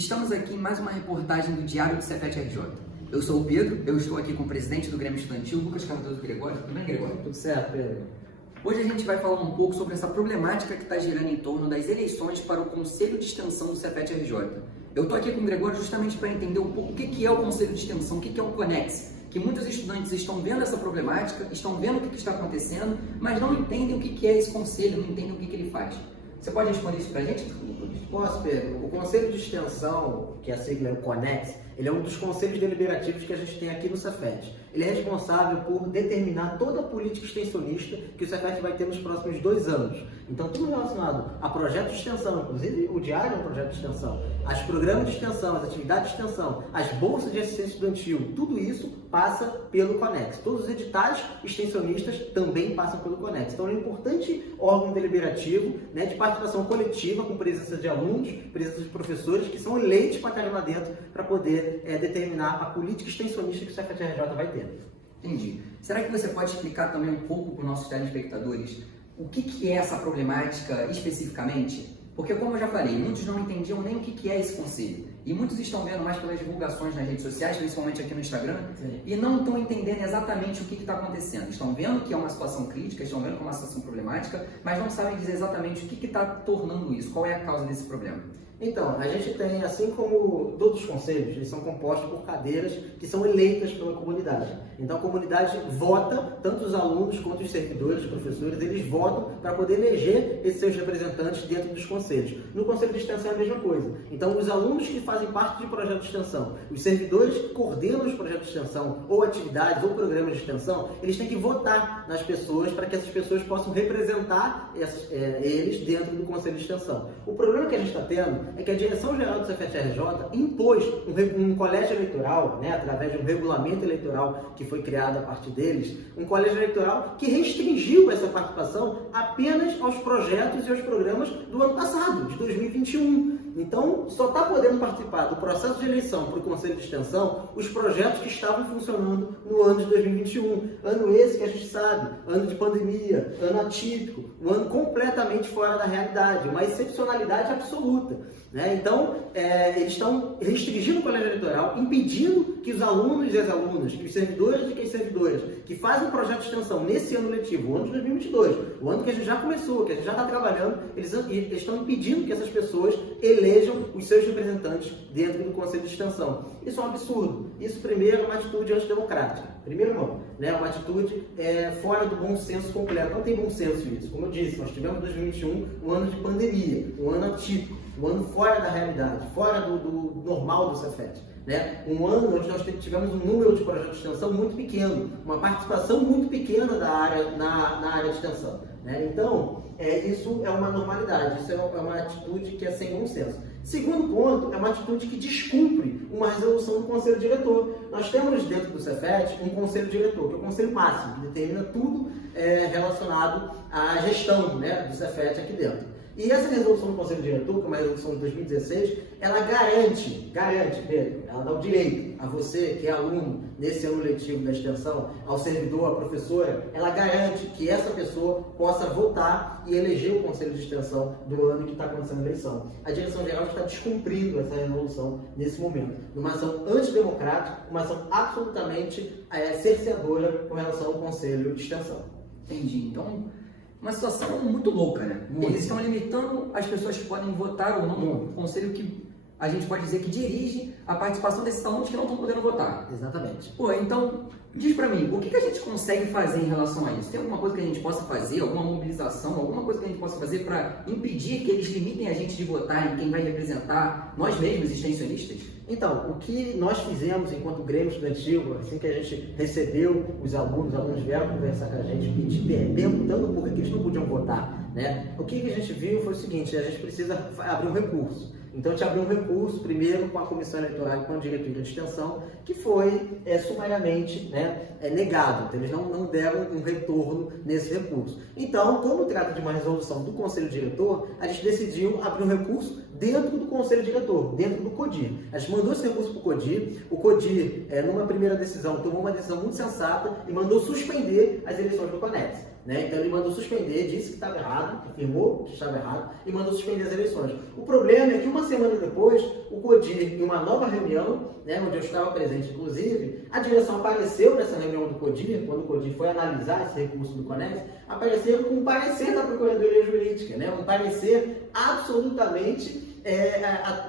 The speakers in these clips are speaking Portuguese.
Estamos aqui em mais uma reportagem do Diário do Cefet-RJ. Eu sou o Pedro, eu estou aqui com o presidente do Grêmio Estudantil, Lucas Cardoso Gregório. Tudo bem, Gregório? Tudo certo, Pedro. Hoje a gente vai falar um pouco sobre essa problemática que está girando em torno das eleições para o Conselho de Extensão do Cefet-RJ. Eu estou aqui com o Gregório justamente para entender um pouco o que é o Conselho de Extensão, o que é o CONEX, que muitos estudantes estão vendo essa problemática, estão vendo o que está acontecendo, mas não entendem o que é esse conselho, não entendem o que ele faz. Você pode responder isso para a gente? Posso, Pedro. O Conselho de Extensão, que a sigla é o CONEX, ele é um dos conselhos deliberativos que a gente tem aqui no Cefet. Ele é responsável por determinar toda a política extensionista que o Cefet vai ter nos próximos 2 anos. Então, tudo relacionado a projetos de extensão, inclusive o diário é um projeto de extensão, aos programas de extensão, as atividades de extensão, as bolsas de assistência estudantil, tudo isso passa pelo CONEX. Todos os editais extensionistas também passam pelo CONEX. Então, é um importante órgão deliberativo, né, de participação coletiva, com presença de alunos, presença de professores, que são eleitos para estar lá dentro para poder determinar a política extensionista que o Cefet-RJ vai ter. Entendi. Será que você pode explicar também um pouco para os nossos telespectadores o que é essa problemática especificamente? Porque, como eu já falei, muitos não entendiam nem o que é esse conselho. E muitos estão vendo mais pelas divulgações nas redes sociais, principalmente aqui no Instagram, Sim. e não estão entendendo exatamente o que está acontecendo. Estão vendo que é uma situação crítica, estão vendo que é uma situação problemática, mas não sabem dizer exatamente o que está tornando isso, qual é a causa desse problema. Então, a gente tem, assim como todos os conselhos, eles são compostos por cadeiras que são eleitas pela comunidade. Então, a comunidade vota, tanto os alunos quanto os servidores, os professores, eles votam para poder eleger esses seus representantes dentro dos conselhos. No Conselho de Extensão é a mesma coisa. Então, os alunos que fazem parte de projetos de extensão, os servidores que coordenam os projetos de extensão, ou atividades, ou programas de extensão, eles têm que votar nas pessoas para que essas pessoas possam representar eles dentro do Conselho de Extensão. O problema que a gente está tendo é que a Direção-Geral do Cefet-RJ impôs um colégio eleitoral, né, através de um regulamento eleitoral que foi criado a partir deles, um colégio eleitoral que restringiu essa participação apenas aos projetos e aos programas do ano passado, de 2021. Então, só está podendo participar do processo de eleição para o Conselho de Extensão os projetos que estavam funcionando no ano de 2021. Ano esse que a gente sabe, ano de pandemia, ano atípico, um ano completamente fora da realidade, uma excepcionalidade absoluta. Né? Então, eles estão restringindo o colégio eleitoral, impedindo que os alunos e as alunas, que os servidores e que as servidoras que fazem o projeto de extensão nesse ano letivo, o ano de 2022, o ano que a gente já começou, que a gente já está trabalhando, eles estão impedindo que essas pessoas elejam os seus representantes dentro do Conselho de Extensão. Isso é um absurdo. Isso, primeiro, é uma atitude antidemocrática. Primeiro, não. Né? Uma atitude fora do bom senso completo. Não tem bom senso isso. Como eu disse, nós tivemos 2021 um ano de pandemia, um ano atípico, um ano fora da realidade, fora do normal do Cefet. Né? Um ano onde nós tivemos um número de projetos de extensão muito pequeno, uma participação muito pequena da área, na área de extensão. Né? Então, isso é uma normalidade, isso é uma atitude que é sem bom senso. Segundo ponto, é uma atitude que descumpre uma resolução do Conselho Diretor. Nós temos dentro do Cefet um Conselho Diretor, que é o Conselho Máximo, que determina tudo relacionado à gestão, né, do Cefet aqui dentro. E essa resolução do Conselho Diretor, que é uma resolução de 2016, ela garante, Pedro, ela dá o direito a você, que é aluno nesse ano letivo da extensão, ao servidor, à professora, ela garante que essa pessoa possa votar e eleger o Conselho de Extensão do ano que está acontecendo a eleição. A Direção-Geral está descumprindo essa resolução nesse momento, numa ação antidemocrática, uma ação absolutamente cerceadora com relação ao Conselho de Extensão. Entendi. Então, uma situação muito louca, né? Muito. Eles estão limitando as pessoas que podem votar ou não no conselho que a gente pode dizer que dirige a participação desses alunos que não estão podendo votar. Exatamente. Pô, então, diz pra mim, o que a gente consegue fazer em relação a isso? Tem alguma coisa que a gente possa fazer, alguma mobilização, alguma coisa que a gente possa fazer para impedir que eles limitem a gente de votar em quem vai representar nós mesmos, extensionistas? Então, o que nós fizemos enquanto Grêmio Estudantil, assim que a gente recebeu os alunos vieram conversar com a gente, perguntando por que eles não podiam votar, né? O que a gente viu foi o seguinte: a gente precisa abrir um recurso. Então, a gente abriu um recurso, primeiro com a Comissão Eleitoral e com a Diretoria de Extensão, que foi sumariamente, né, negado. Então, eles não deram um retorno nesse recurso. Então, como trata de uma resolução do Conselho Diretor, a gente decidiu abrir um recurso dentro do Conselho Diretor, dentro do CODIR. A gente mandou esse recurso para o CODIR. O CODIR, numa primeira decisão, tomou uma decisão muito sensata e mandou suspender as eleições do CONEX. Né? Então ele mandou suspender, disse que estava errado, afirmou que estava errado e mandou suspender as eleições. O problema é que uma semana depois, o CODIR, em uma nova reunião, né, onde eu estava presente inclusive, a direção apareceu nessa reunião do CODIR, quando o CODIR foi analisar esse recurso do CONEX, apareceu com um parecer da Procuradoria Jurídica, né? Um parecer absolutamente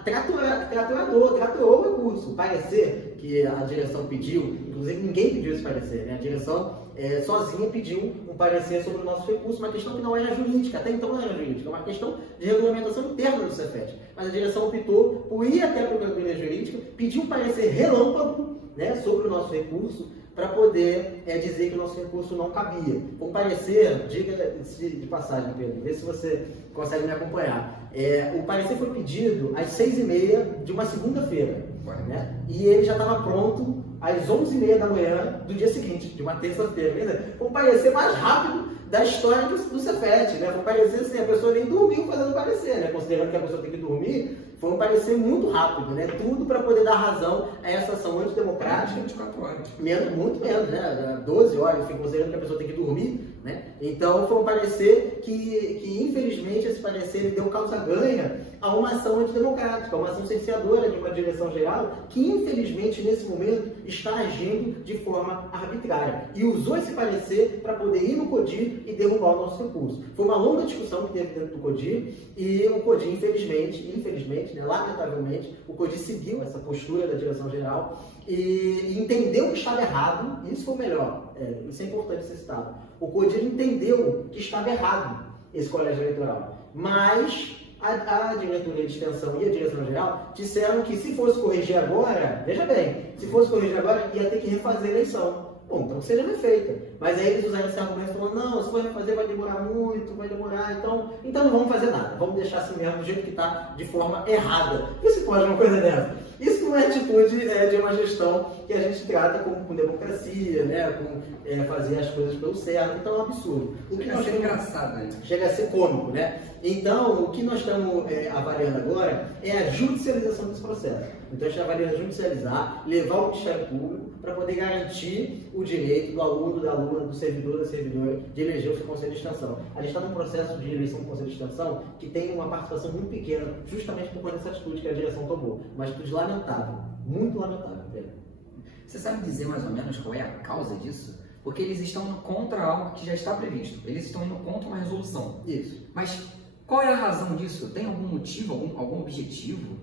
tratorou o recurso. O parecer que a direção pediu, inclusive ninguém pediu esse parecer, né? A direção sozinha pediu um parecer sobre o nosso recurso, uma questão que não era jurídica, até então não era jurídica, é uma questão de regulamentação interna do Cefet. Mas a direção optou por ir até a Procuradoria Jurídica, pedir um parecer relâmpago, né, sobre o nosso recurso, para poder dizer que o nosso recurso não cabia. Um parecer, diga-se de passagem, Pedro, vê se você consegue me acompanhar. O parecer foi pedido às 6h30 de uma segunda-feira, né? E ele já estava pronto às 11h30 da manhã do dia seguinte, de uma terça-feira. Quer dizer, foi um parecer mais rápido da história do Cefet, né? Foi um parecer assim, a pessoa nem dormiu fazendo parecer, né? Considerando que a pessoa tem que dormir, foi um parecer muito rápido, né? Tudo para poder dar razão a essa ação antidemocrática. 24 horas. Muito menos, né? 12 horas, enfim, considerando que a pessoa tem que dormir, né? Então foi um parecer que infelizmente, esse parecer ele deu causa-ganha a uma ação antidemocrática, a uma ação cerceadora de uma direção geral que infelizmente nesse momento está agindo de forma arbitrária e usou esse parecer para poder ir no CODIR e derrubar o nosso recurso. Foi uma longa discussão que teve dentro do CODIR e o CODIR, infelizmente, né, lamentavelmente, o CODIR seguiu essa postura da direção geral e entendeu que estava errado, e isso foi o melhor, isso é importante ser citado. O CODIR entendeu que estava errado esse colégio eleitoral, mas a diretoria de extensão e a direção geral disseram que se fosse corrigir agora, veja bem, se fosse corrigir agora ia ter que refazer a eleição. Bom, então seja refeita. Mas aí eles usaram esse argumento falando, não, se for refazer vai demorar muito, vai demorar, então não vamos fazer nada. Vamos deixar assim mesmo, do jeito que está, de forma errada. Por que se pode uma coisa dessa? Isso não é atitude de uma gestão que a gente trata com democracia, né? Com fazer as coisas pelo certo. Então é um absurdo. Chega a ser engraçado, né? Chega a ser cômico, né? Então, o que nós estamos avaliando agora é a judicialização desse processo. Então, a gente está avaliando judicializar, levar o Ministério Público para poder garantir o direito do aluno, da aluna, do servidor, da servidora de eleger o seu Conselho de Extensão. A gente está num processo de eleição do Conselho de Extensão que tem uma participação muito pequena, justamente por conta dessa atitude que a direção tomou. Uma atitude lamentável, muito lamentável. Você sabe dizer mais ou menos qual é a causa disso? Porque eles estão indo contra algo que já está previsto. Eles estão indo contra uma resolução. Isso. Mas qual é a razão disso? Tem algum motivo, algum objetivo?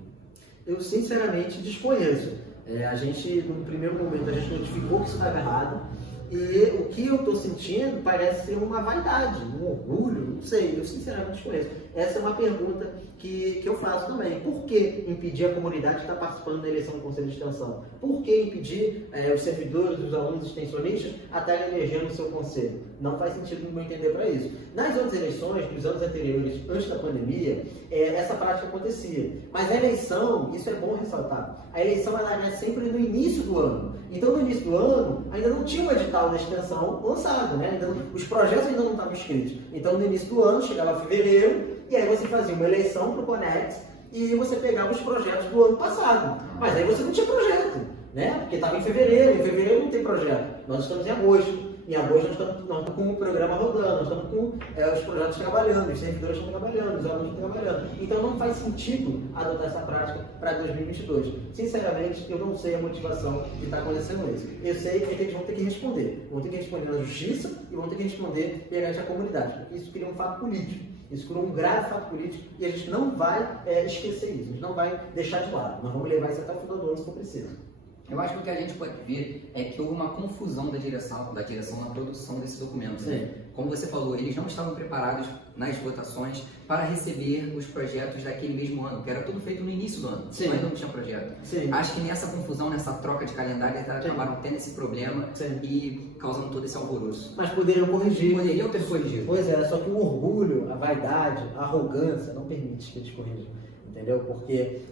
Eu sinceramente desconheço. A gente, no primeiro momento, a gente notificou que isso estava errado. E o que eu estou sentindo parece ser uma vaidade, um orgulho, não sei, eu sinceramente desconheço. Essa é uma pergunta que eu faço também. Por que impedir a comunidade que está participando da eleição do Conselho de Extensão? Por que impedir os servidores, os alunos extensionistas a estarem elegendo o seu conselho? Não faz sentido, no meu entender, para isso. Nas outras eleições, nos anos anteriores, antes da pandemia, essa prática acontecia. Mas a eleição, isso é bom ressaltar, a eleição ela é sempre no início do ano. Então, no início do ano, ainda não tinha o edital da extensão lançado, né? Os projetos ainda não estavam escritos. Então, no início do ano, chegava fevereiro, e aí você fazia uma eleição para o CONEX e você pegava os projetos do ano passado. Mas aí você não tinha projeto, né? Porque estava em fevereiro não tem projeto. Nós estamos em agosto. Em agosto nós estamos com o programa rodando, nós estamos com os projetos trabalhando, os servidores estão trabalhando, os alunos estão trabalhando. Então não faz sentido adotar essa prática para 2022. Sinceramente, eu não sei a motivação de estar acontecendo isso. Eu sei que eles vão ter que responder. Vão ter que responder na justiça e vão ter que responder perante a comunidade. Isso cria um fato político. Isso cria um grave fato político e a gente não vai esquecer isso. A gente não vai deixar de lado. Nós vamos levar isso até o final do ano se for preciso. Eu acho que o que a gente pode ver é que houve uma confusão da direção na produção desse documento. Né? Como você falou, eles não estavam preparados nas votações para receber os projetos daquele mesmo ano, que era tudo feito no início do ano, mas ainda não tinha projeto. Sim. Acho que nessa confusão, nessa troca de calendário, eles acabaram tendo esse problema e causando todo esse alvoroço. Mas poderiam corrigir. Poderiam ter corrigido. Pois é, só que o orgulho, a vaidade, a arrogância não permite que eles corrijam. Entendeu? Porque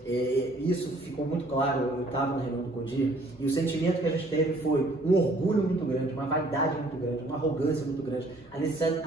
isso ficou muito claro, eu estava na reunião do CODIR, e o sentimento que a gente teve foi um orgulho muito grande, uma vaidade muito grande, uma arrogância muito grande, a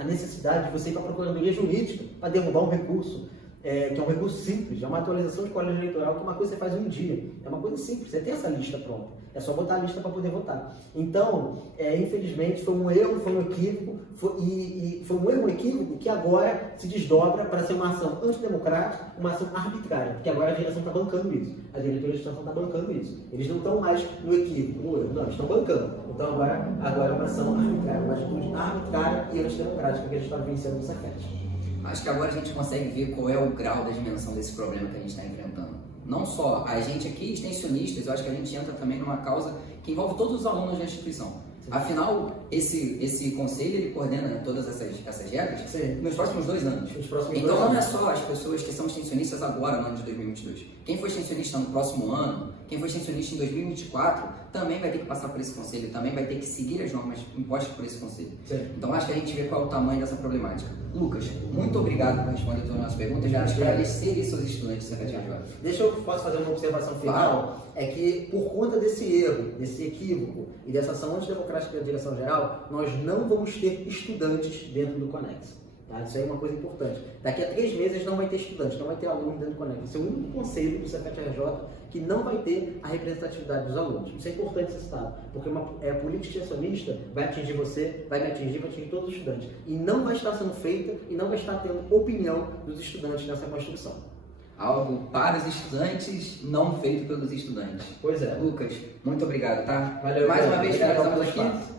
necessidade de você ir para a Procuradoria Jurídica para derrubar um recurso que é um recurso simples, é uma atualização de colégio eleitoral, que é uma coisa que você faz um dia. É uma coisa simples, você tem essa lista pronta. É só botar a lista para poder votar. Então, infelizmente, foi um erro, foi um equívoco, foi um erro, um equívoco que agora se desdobra para ser uma ação antidemocrática, uma ação arbitrária, porque agora a direção está bancando isso. A diretoria de extensão está bancando isso. Eles não estão mais no equívoco, no erro, não, eles estão bancando. Então, agora é uma ação arbitrária, uma atitude arbitrária e antidemocrática que a gente está vencendo no Cefet. Acho que agora a gente consegue ver qual é o grau da dimensão desse problema que a gente está enfrentando. Não só a gente aqui, extensionistas, eu acho que a gente entra também numa causa que envolve todos os alunos da instituição. Afinal, esse conselho, ele coordena todas essas regras nos próximos 2 anos. Então não é só as pessoas que são extensionistas agora, no ano de 2022. Quem for extensionista no próximo ano, quem for extensionista em 2024, também vai ter que passar por esse conselho, também vai ter que seguir as normas impostas por esse conselho. Então acho que a gente vê qual é o tamanho dessa problemática. Lucas, muito obrigado por responder todas as nossas perguntas, já esclarecer isso aos estudantes da CFET. Posso fazer uma observação final? É que por conta desse erro, desse equívoco e dessa ação antidemocrática da direção-geral, nós não vamos ter estudantes dentro do Conex. Tá? Isso aí é uma coisa importante. Daqui a 3 meses não vai ter estudantes, não vai ter aluno dentro do Conex. Esse é o único conselho do CFET-RJ que não vai ter a representatividade dos alunos. Isso é importante ser citado, porque a política extensionista vai atingir você, vai me atingir, vai atingir todos os estudantes. E não vai estar sendo feita e não vai estar tendo opinião dos estudantes nessa construção. Algo para os estudantes, não feito pelos estudantes. Pois é. Lucas, muito obrigado, tá? Valeu. Mais uma vez,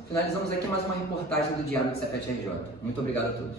finalizamos aqui mais uma reportagem do Diário do CFET-RJ. Muito obrigado a todos.